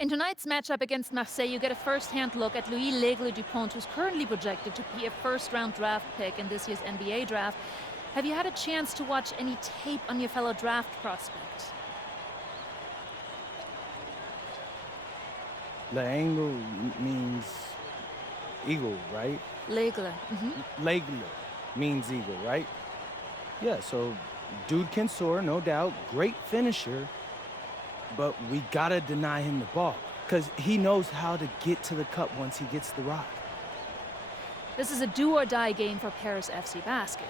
In tonight's matchup against Marseille, you get a first-hand look at Louis L'Aigle Dupont, who's currently projected to be a first-round draft pick in this year's NBA draft. Have you had a chance to watch any tape on your fellow draft prospect? L'Aigle means eagle, right? L'Aigle. L'Aigle means eagle, right? Yeah, so dude can soar, no doubt. Great finisher. But we gotta deny him the ball, because he knows how to get to the cup once he gets the rock. This is a do-or-die game for Paris FC Basket.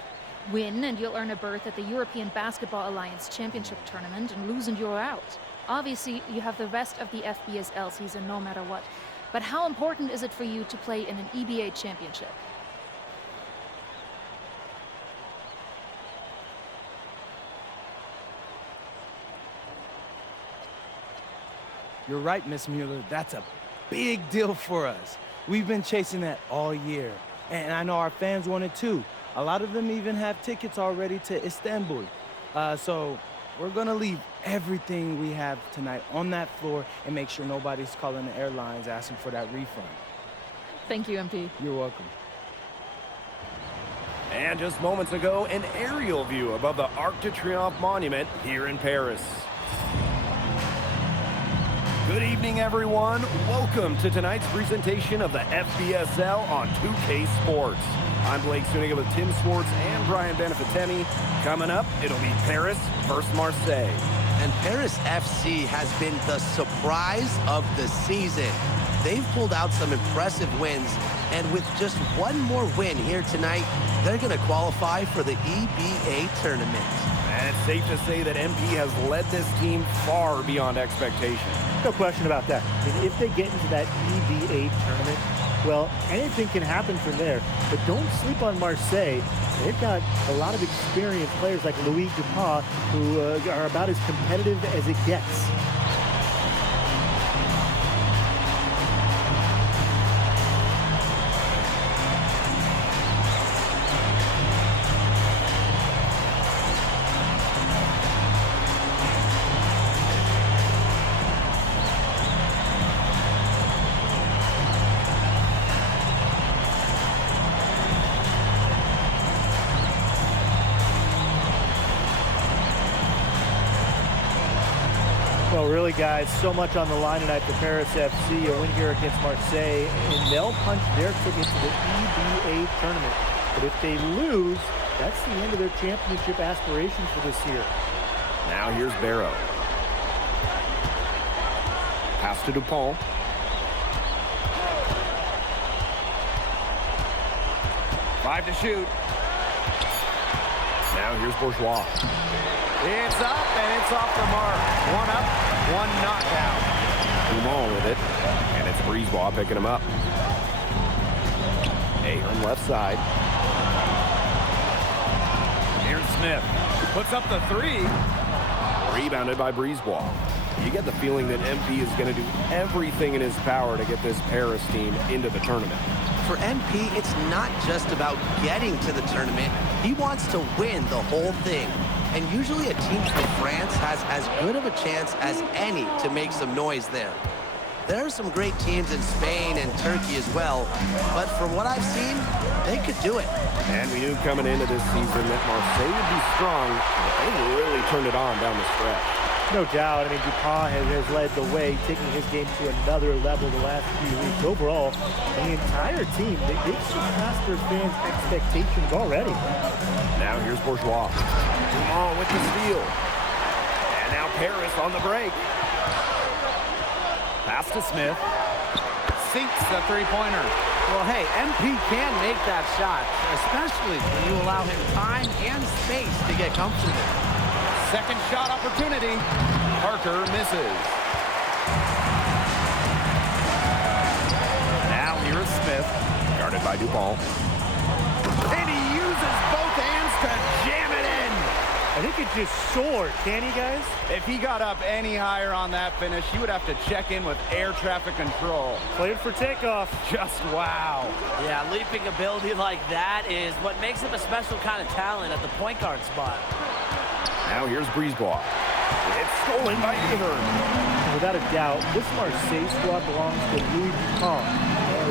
Win, and you'll earn a berth at the European Basketball Alliance Championship Tournament, and lose and you're out. Obviously, you have the rest of the FBSL season no matter what. But how important is it for you to play in an EBA championship? You're right, Miss Mueller. That's a big deal for us. We've been chasing that all year. And I know our fans want it too. A lot of them even have tickets already to Istanbul. So we're gonna leave everything we have tonight on that floor and make sure nobody's calling the airlines asking for that refund. Thank you, MP. You're welcome. And just moments ago, an aerial view above the Arc de Triomphe monument here in Paris. Good evening, everyone. Welcome to tonight's presentation of the FBSL on 2K Sports. I'm Blake Suniga with Tim Swartz and Brian Benefateni. Coming up, it'll be Paris versus Marseille. And Paris FC has been the surprise of the season. They've pulled out some impressive wins, and with just one more win here tonight, they're going to qualify for the EBA tournament. And it's safe to say that MP has led this team far beyond expectation. No question about that. I mean, if they get into that EBA tournament, well, anything can happen from there. But don't sleep on Marseille. They've got a lot of experienced players like Louis Dupont, who are about as competitive as it gets. Well, really, guys, so much on the line tonight for Paris FC, a win here against Marseille, and they'll punch their ticket to the EBA tournament. But if they lose, that's the end of their championship aspirations for this year. Now here's Barrow. Pass to Dupont. Five to shoot. Now here's Bourgeois. It's up, and it's off the mark. One up, one knocked out. Dumont with it, and it's Brisebois picking him up. Ahern left side. Here's Smith. Puts up the three. Rebounded by Brisebois. You get the feeling that MP is going to do everything in his power to get this Paris team into the tournament. For MP, it's not just about getting to the tournament. He wants to win the whole thing. And usually a team from France has as good of a chance as any to make some noise there. There are some great teams in Spain and Turkey as well, but from what I've seen, they could do it. And we knew coming into this season that Marseille would be strong, but they really turned it on down the stretch. No doubt. I mean, Dupont has led the way, taking his game to another level the last few weeks. Overall, the entire team, they've surpassed their fans' expectations already. Now here's Bourgeois. Dumont with the steal. And now Paris on the break. Pass to Smith. Sinks the three-pointer. Well, hey, MP can make that shot, especially when you allow him time and space to get comfortable. Second shot opportunity. Parker misses. Now here is Smith, guarded by Dupont. And he uses both hands to jam it in. I think it just soared, can he, guys? If he got up any higher on that finish, he would have to check in with air traffic control. Cleared for takeoff. Just wow. Yeah, leaping ability like that is what makes him a special kind of talent at the point guard spot. Now here's Brisebois. It's stolen by Ahern. Without a doubt, this Marseille squad belongs to Louis Dupont.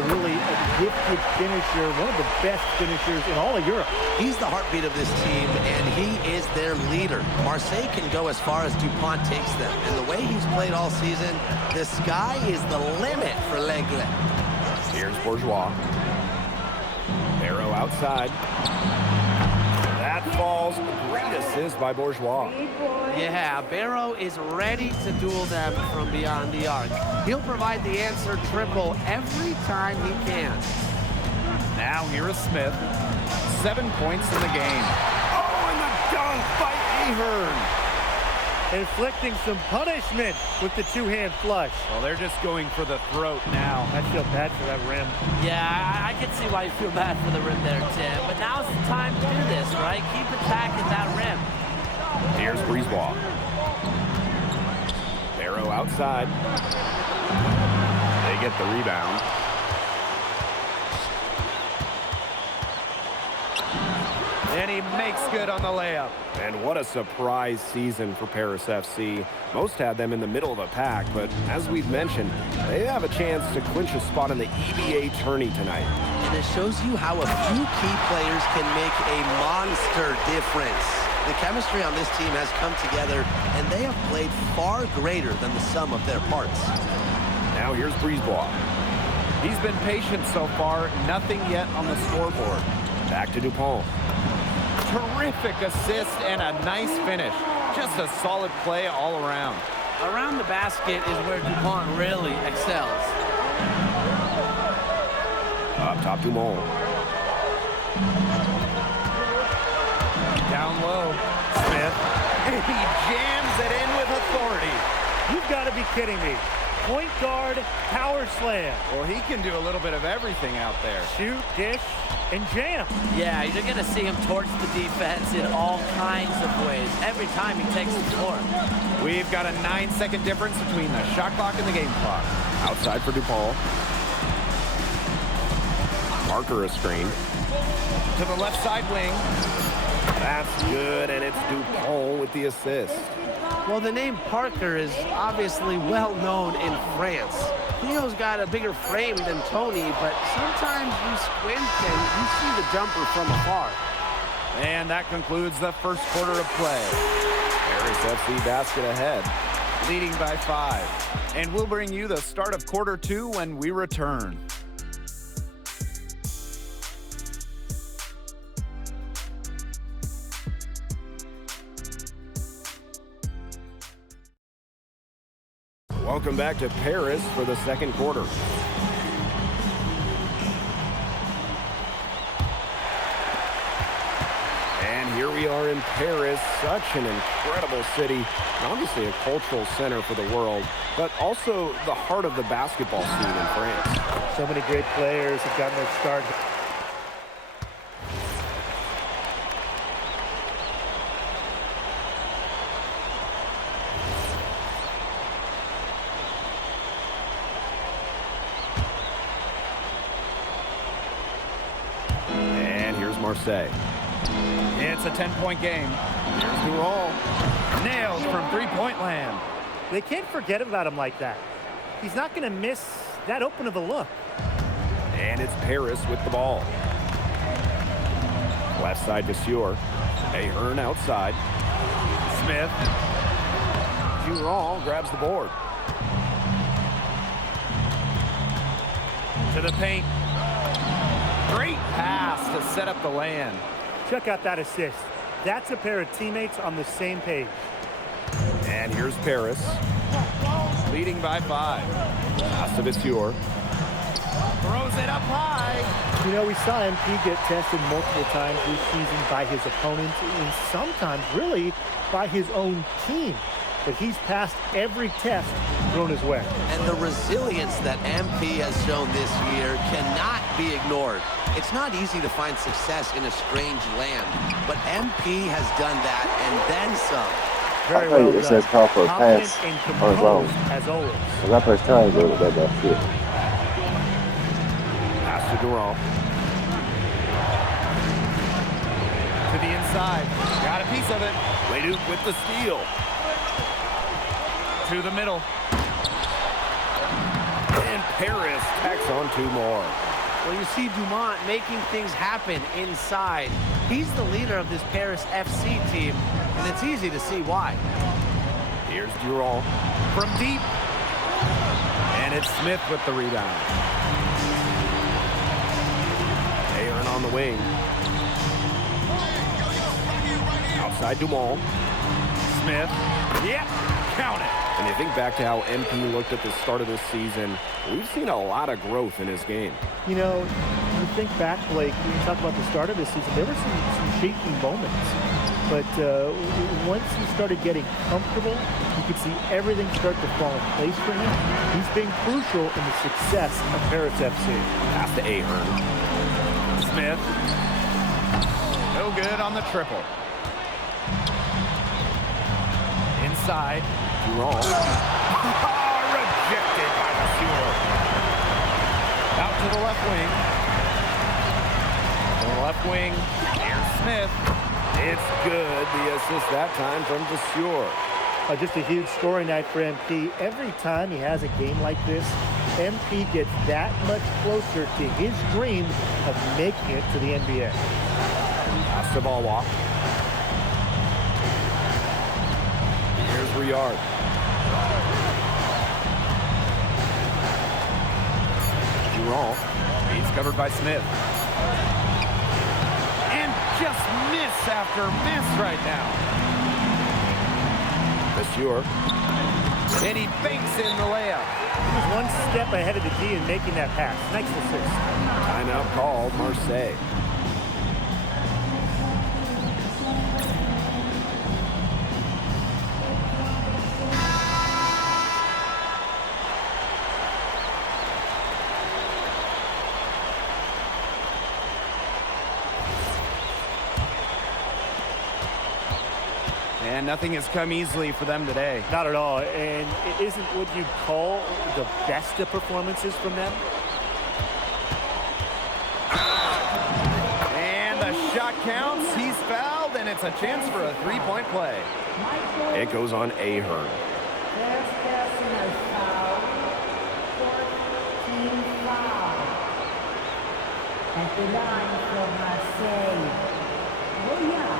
Really a gifted finisher, one of the best finishers in all of Europe. He's the heartbeat of this team, and he is their leader. Marseille can go as far as Dupont takes them, and the way he's played all season, the sky is the limit for L'Aigle. Here's Bourgeois. Barrow outside. That falls. Great assist by Bourgeois. Yeah, Barrow is ready to duel them from beyond the arc. He'll provide the answer triple every time he can. Now here is Smith. 7 points in the game. Oh, and the dunk by Ahern. Inflicting some punishment with the two-hand flush. Well, they're just going for the throat now. I feel bad for that rim. Yeah, I can see why you feel bad for the rim there, Tim. But now's the time to do this, right? Keep attacking that rim. Here's Brisebois. Barrow outside. They get the rebound. And he makes good on the layup. And what a surprise season for Paris FC. Most had them in the middle of the pack, but as we've mentioned, they have a chance to clinch a spot in the EBA tourney tonight. And it shows you how a few key players can make a monster difference. The chemistry on this team has come together, and they have played far greater than the sum of their parts. Now here's Brisebois. He's been patient so far, nothing yet on the scoreboard. Back to Dupont. Terrific assist and a nice finish. Just a solid play all around. Around the basket is where Dupont really excels. Up top, Dumont. Down low, Smith. And he jams it in with authority. You've got to be kidding me. Point guard, power slam. Well, he can do a little bit of everything out there. Shoot, dish, and jam. Yeah, you're going to see him torch the defense in all kinds of ways every time he takes the floor. We've got a 9-second difference between the shot clock and the game clock. Outside for DuPont. Parker a screen. To the left side wing. That's good, and it's Dupont with the assist. Well, the name Parker is obviously well known in France. Theo's got a bigger frame than Tony, but sometimes you squint and you see the jumper from afar. And that concludes the first quarter of play. Paris FC basket ahead, leading by 5. And we'll bring you the start of quarter 2 when we return. Welcome back to Paris for the second quarter. And here we are in Paris, such an incredible city, obviously a cultural center for the world, but also the heart of the basketball scene in France. So many great players have gotten their start. Marseille. It's a 10-point game. Here's Durand. Nails from three-point land. They can't forget about him like that. He's not going to miss that open of a look. And it's Paris with the ball. Left side to Sieur. Ahern outside. Smith. Durand grabs the board. To the paint. Great pass to set up the land. Check out that assist. That's a pair of teammates on the same page. And here's Paris. Leading by 5. Pass to Sieur. Throws it up high. You know, we saw MP get tested multiple times this season by his opponents and sometimes really by his own team. But he's passed every test thrown his way. And the resilience that MP has shown this year cannot be ignored. It's not easy to find success in a strange land, but MP has done that and then some. Very well done. It says call for a Confident pass and on his own. composed as always. Because I first time doing it that shit. Pass to Durand. To the inside. Got a piece of it. Leduc with the steal. To the middle. And Paris tacks on 2 more. Well, you see Dumont making things happen inside. He's the leader of this Paris FC team, and it's easy to see why. Here's Durand from deep. And it's Smith with the rebound. Aaron on the wing. Outside Dumont. Smith. Yep, count it. And you think back to how MP looked at the start of this season, we've seen a lot of growth in his game. You know, you think back, Blake, you talk about the start of this season, there were some shaky moments. But once he started getting comfortable, you could see everything start to fall in place for him. He's been crucial in the success of Paris FC. Pass to Ahern. Smith. No good on the triple. Inside. Durand. Rejected by the Stewart. Out to the left wing. To the left wing. Here's Smith. It's good. The assist that time from Vasseur. Just a huge scoring night for MP. Every time he has a game like this, MP gets that much closer to his dream of making it to the NBA. Pass to Ballwalk. Here's Riard. Durand. He's covered by Smith. And just miss after miss right now. Vasseur. And he banks in the layup. He was one step ahead of the D in making that pass. Nice assist. Timeout called, Marseille. And nothing has come easily for them today. Not at all. And it isn't what you'd call the best of performances from them. And the shot counts. He's fouled, and it's a chance for a three-point play. It goes on Ahern. First personal foul, 14 foul. At the line for Marseille. Oh yeah,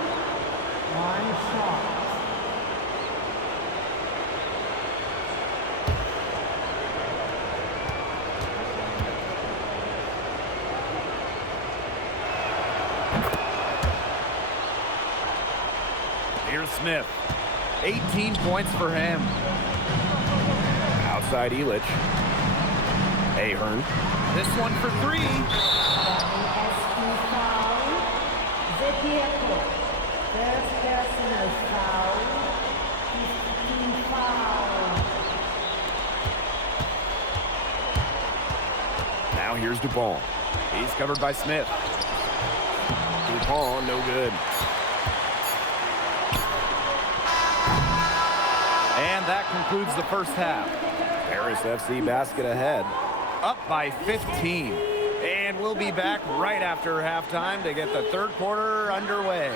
one shot. Here's Smith. 18 points for him. Outside Illich. Ahern. This one for 3. First personal foul, 15 foul. Now here's Dupont. He's covered by Smith. Dupont, no good. And that concludes the first half. Paris FC basket ahead, up by 15. And we'll be back right after halftime to get the third quarter underway.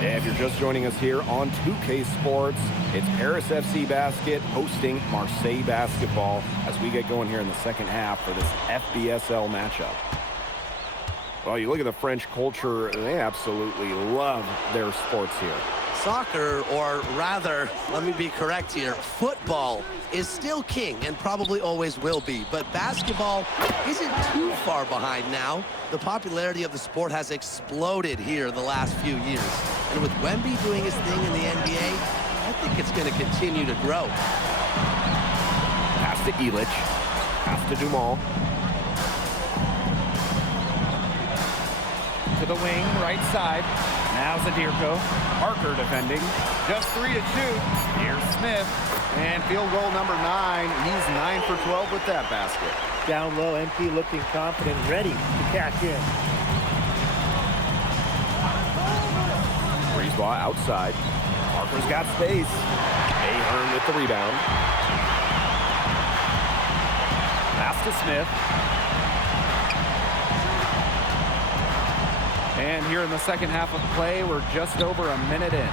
If you're just joining us here on 2K Sports, it's Paris FC Basket hosting Marseille Basketball as we get going here in the second half for this FBSL matchup. Well, you look at the French culture, they absolutely love their sports here. Soccer, or rather, let me be correct here, football is still king and probably always will be, but basketball isn't too far behind now. The popularity of the sport has exploded here the last few years. And with Wemby doing his thing in the NBA, I think it's going to continue to grow. Pass to Illich. Pass to Dumont. To the wing, right side. Now Zadirko. Parker defending. Just 3 to shoot. Here's Smith. And field goal number 9. He's 9 for 12 with that basket. Down low, MP looking confident, ready to cash in. Brisebois outside. Parker's got space. Ahern with the rebound. Pass to Smith. And here in the second half of play, we're just over a minute in.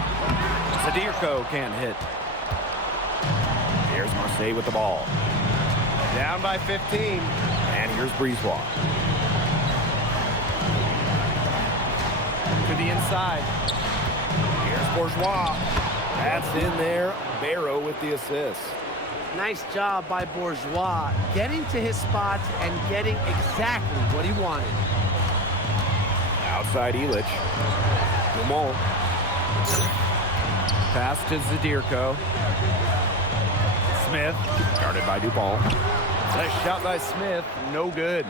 Zadirko can't hit. Here's Marseille with the ball. Down by 15. And here's Brisebois. To the inside. Here's Bourgeois. That's in there. Barrow with the assist. Nice job by Bourgeois, getting to his spots and getting exactly what he wanted. Outside Illich. Dumont. Pass to Zadirko. Smith, guarded by Dupont. Nice shot by Smith, no good.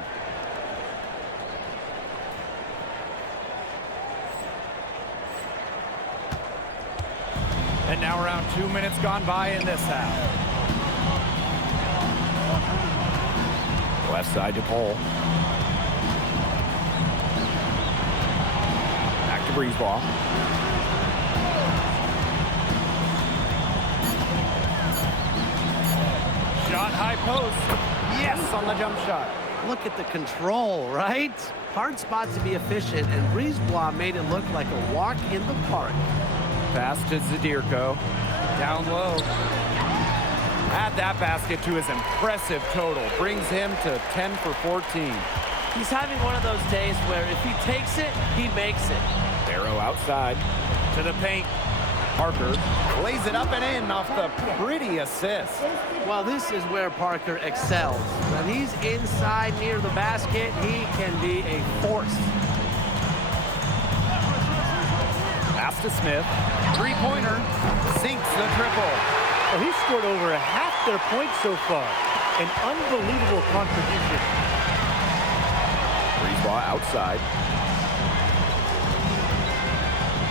And now around 2 minutes gone by in this half. Left side to Paul. Back to Brisebois. Shot high post. Yes on the jump shot. Look at the control, right? Hard spot to be efficient, and Brisebois made it look like a walk in the park. Pass to Zadirko. Down low. Add that basket to his impressive total. Brings him to 10 for 14. He's having one of those days where if he takes it, he makes it. Barrow outside. To the paint. Parker lays it up and in off the pretty assist. Well, this is where Parker excels. When he's inside near the basket, he can be a force. Pass to Smith. Three-pointer. Sinks the triple. Well, he's scored over half their points so far. An unbelievable contribution. Brisebois outside.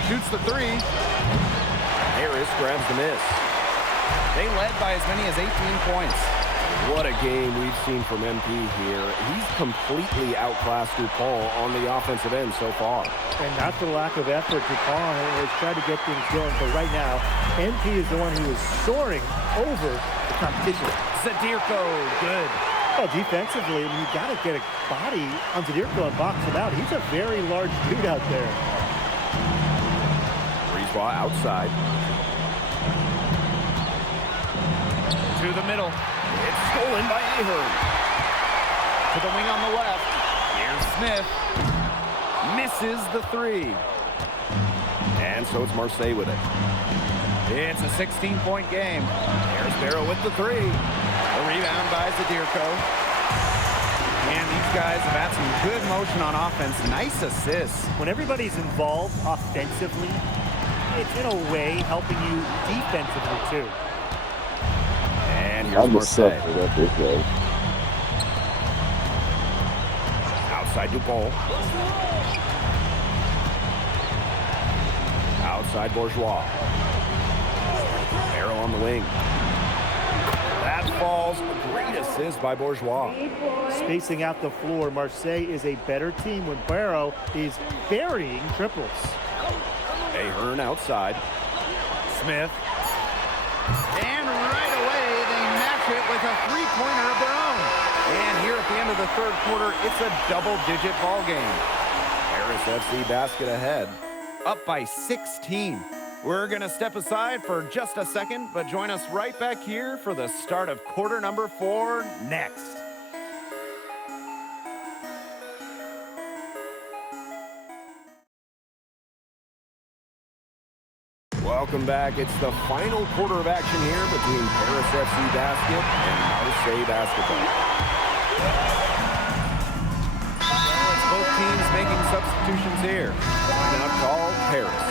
Shoots the three. Harris grabs the miss. They led by as many as 18 points. What a game we've seen from MP here. He's completely outclassed Dupont on the offensive end so far. And not for lack of effort, Dupont has tried to get things going, but right now, MP is the one who is soaring over the competition. Zadirko, good. Well, defensively, I mean, you got to get a body on Zadirko and box him out. He's a very large dude out there. Brisebois outside. To the middle. It's stolen by Ahern. To the wing on the left. Here's Smith. Misses the three. And so it's Marseille with it. It's a 16-point game. There's Barrow with the three. A rebound by Zadirko. And these guys have had some good motion on offense. Nice assists. When everybody's involved offensively, it's in a way helping you defensively too. And here's Marseille. Outside Dupont. Outside Bourgeois. Barrow on the wing. That falls. Great assist by Bourgeois. Spacing out the floor, Marseille is a better team when Barrow is burying triples. Ahern outside. Smith. And right away, they match it with a three-pointer of their own. And here at the end of the third quarter, it's a double-digit ball game. Paris FC basket ahead, up by 16. We're going to step aside for just a second, but join us right back here for the start of quarter number 4 next. Welcome back. It's the final quarter of action here between Paris FC basket and Marseille basketball. Well, it's both teams making substitutions here. Now call Paris.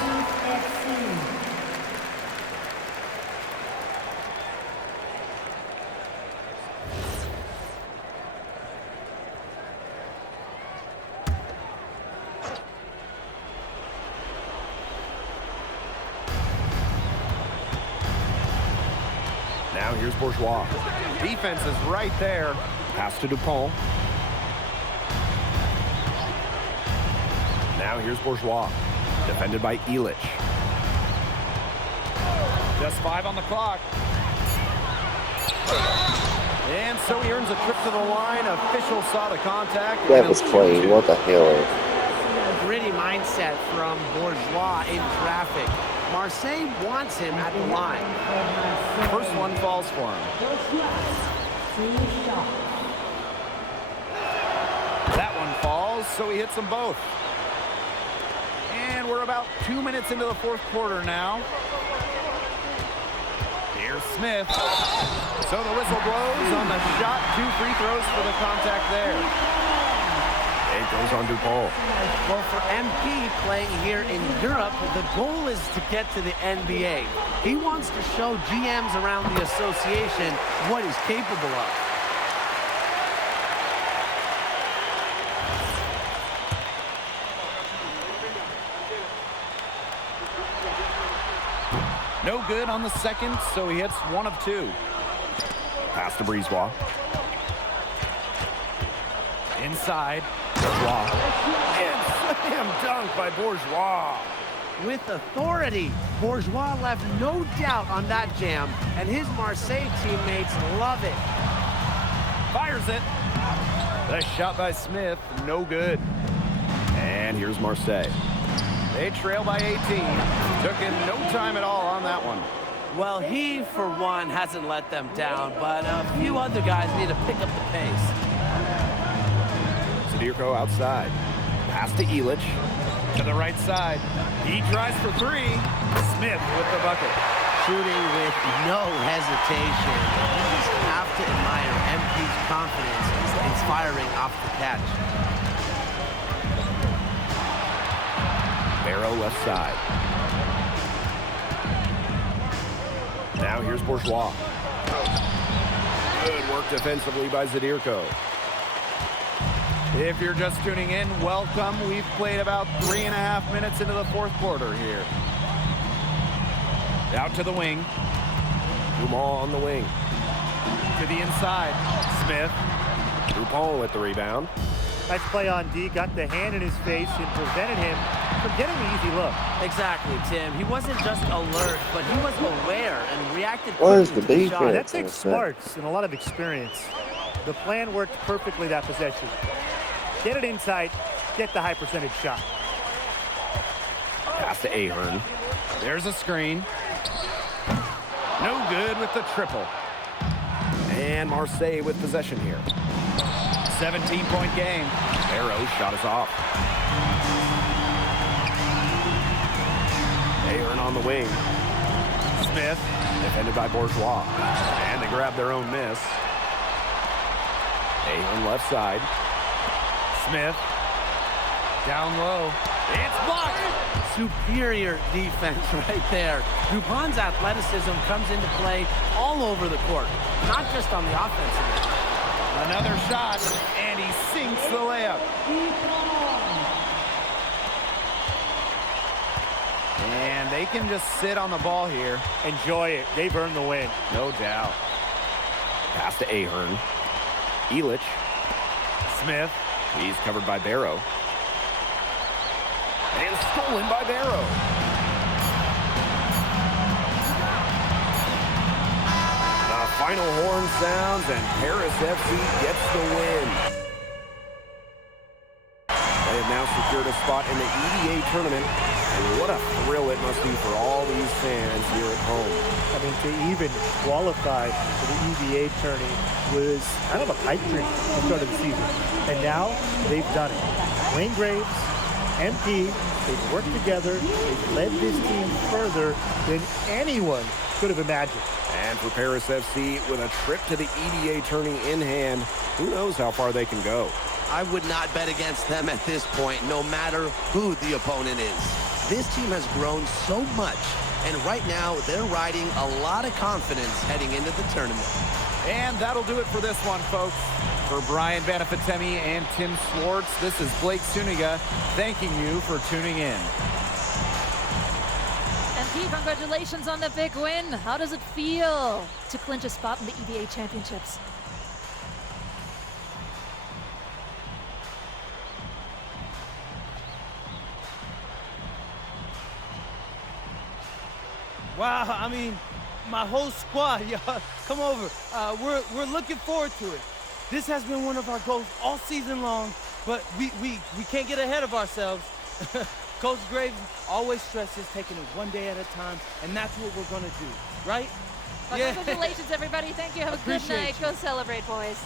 Now here's Bourgeois. Defense is right there. Pass to Dupont. Now here's Bourgeois. Defended by Illich. Just 5 on the clock. And so he earns a trip to the line. Official saw the contact. That was clean. What the hell? gritty mindset from Bourgeois in traffic. Marseille wants him at the line. First one falls for him. That one falls, so he hits them both. And we're about 2 minutes into the fourth quarter now. Here's Smith. So the whistle blows on the shot. 2 free throws for the contact there. It goes on DuPont. Well, for MP playing here in Europe, the goal is to get to the NBA. He wants to show GMs around the association what he's capable of. No good on the second, so he hits 1 of 2. Pass to Brisebois. Inside. Bourgeois. And slam dunk by Bourgeois. With authority, Bourgeois left no doubt on that jam, and his Marseille teammates love it. Fires it. The shot by Smith, no good. And here's Marseille. They trail by 18. Took him no time at all on that one. Well, he, for one, hasn't let them down, but a few other guys need to pick up the pace. Zadirko outside. Pass to Illich. To the right side. He tries for 3. Smith with the bucket. Shooting with no hesitation. You just have to admire MP's confidence in firing off the catch. Barrow left side. Now here's Bourgeois. Good work defensively by Zadirko. If you're just tuning in, welcome. We've played about 3.5 minutes into the fourth quarter here. Out to the wing. Dumont on the wing. To the inside. Smith. Dupont with the rebound. Nice play on D, got the hand in his face and prevented him from getting the easy look. Exactly, Tim. He wasn't just alert, but he was aware and reacted Where's quickly the to the shot. defense? That takes smarts and a lot of experience. The plan worked perfectly that possession. Get it inside, get the high percentage shot. Pass to Ahern. There's a screen. No good with the triple. And Marseille with possession here. 17-point game. Barrow shot is off. Ahern on the wing. Smith, defended by Bourgeois. And they grab their own miss. Ahern left side. Smith, down low. It's blocked. Superior defense right there. Dupont's athleticism comes into play all over the court, not just on the offensive end. Another shot, and he sinks the layup. And they can just sit on the ball here. Enjoy it. They've earned the win. No doubt. Pass to Ahern. Illich. Smith. He's covered by Barrow. And stolen by Barrow. The final horn sounds, and Paris FC gets the win. They have now secured a spot in the EDA tournament. And what a thrill it must be for all these fans here at home. I mean, to even qualify for the EVA tourney was kind of a pipe dream at the start of the season. And now they've done it. Wayne Graves, MP, they've worked together. They've led this team further than anyone could have imagined. And for Paris FC, with a trip to the EDA tourney in hand, who knows how far they can go. I would not bet against them at this point, no matter who the opponent is. This team has grown so much, and right now they're riding a lot of confidence heading into the tournament. And that'll do it for this one, folks. For Brian Banafitemi and Tim Swartz, this is Blake Suniga thanking you for tuning in. MP, congratulations on the big win. How does it feel to clinch a spot in the EVA Championships? Wow, I mean, my whole squad, y'all, come over. We're looking forward to it. This has been one of our goals all season long, but we can't get ahead of ourselves. Coach Graves always stresses taking it one day at a time, and that's what we're going to do, right? Well, congratulations, everybody. Thank you. Have a good Appreciate night. you. Go celebrate, boys.